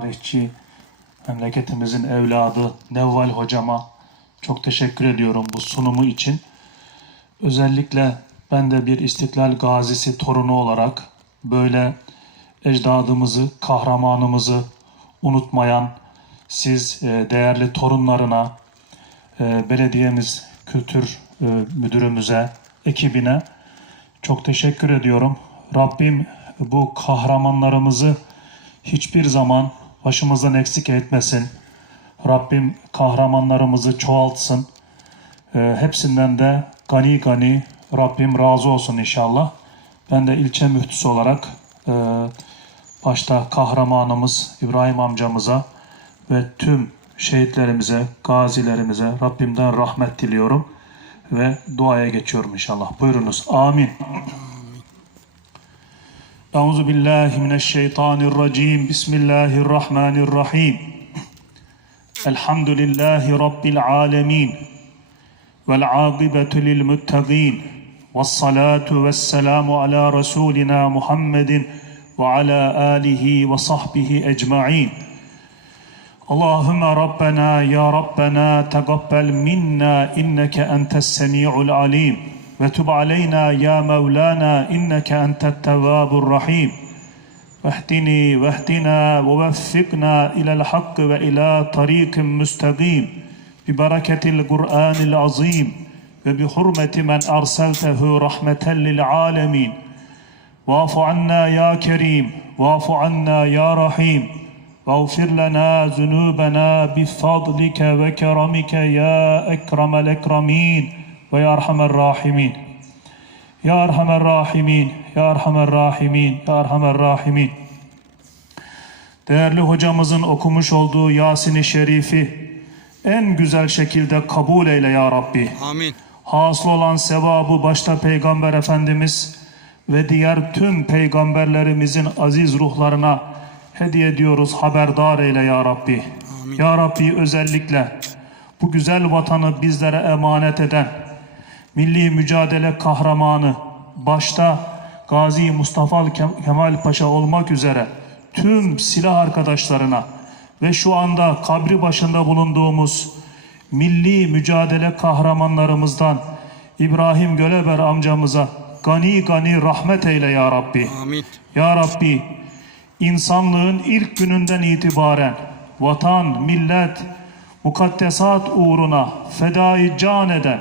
tarihçi, memleketimizin evladı Nevval hocama çok teşekkür ediyorum bu sunumu için. Özellikle ben de bir İstiklal Gazisi torunu olarak böyle ecdadımızı, kahramanımızı unutmayan siz e, değerli torunlarına, e, belediyemiz, kültür e, müdürümüze, ekibine çok teşekkür ediyorum. Rabbim bu kahramanlarımızı hiçbir zaman başımızdan eksik etmesin. Rabbim kahramanlarımızı çoğaltsın. Ee, hepsinden de gani gani Rabbim razı olsun inşallah. Ben de ilçe müftüsü olarak e, başta kahramanımız İbrahim amcamıza ve tüm şehitlerimize, gazilerimize Rabbimden rahmet diliyorum ve duaya geçiyorum inşallah. Buyurunuz. Amin. Euzu billahi mineşşeytanirracim. Bismillahirrahmanirrahim. Elhamdülillahi rabbil alamin. Vel akibetu lil muttaqin. Ves salatu ves selamu ala rasulina Muhammedin ve ala alihi ve sahbihi ecmaîn. اللهم ربنا يا ربنا تقبل منا انك انت السميع العليم وتب علينا يا مولانا إنك أنت التواب الرحيم. واهدني واهدنا ووفقنا إلى الحق وإلى طريق مستقيم. ببركة القرآن العظيم وبحرمة من أرسلته رحمة للعالمين. واعف عنا يا كريم واعف عنا يا رحيم. واغفر لنا ذنوبنا بفضلك وكرمك يا أكرم الأكرمين. ve ya erhamer rahimin. Ya erhamer rahimin, ya erhamer rahimin, ya erhamer rahimin. Değerli hocamızın okumuş olduğu Yasin-i Şerif'i en güzel şekilde kabul eyle ya Rabbi. Amin. Hasıl olan sevabı başta Peygamber Efendimiz ve diğer tüm peygamberlerimizin aziz ruhlarına hediye ediyoruz. Haberdar eyle ya Rabbi. Amin. Ya Rabbi özellikle bu güzel vatanı bizlere emanet eden, milli mücadele kahramanı başta Gazi Mustafa Kem- Kemal Paşa olmak üzere tüm silah arkadaşlarına ve şu anda kabri başında bulunduğumuz milli mücadele kahramanlarımızdan İbrahim Göleber amcamıza gani gani rahmet eyle ya Rabbi. Amin. Ya Rabbi insanlığın ilk gününden itibaren vatan, millet, mukaddesat uğruna fedai can eden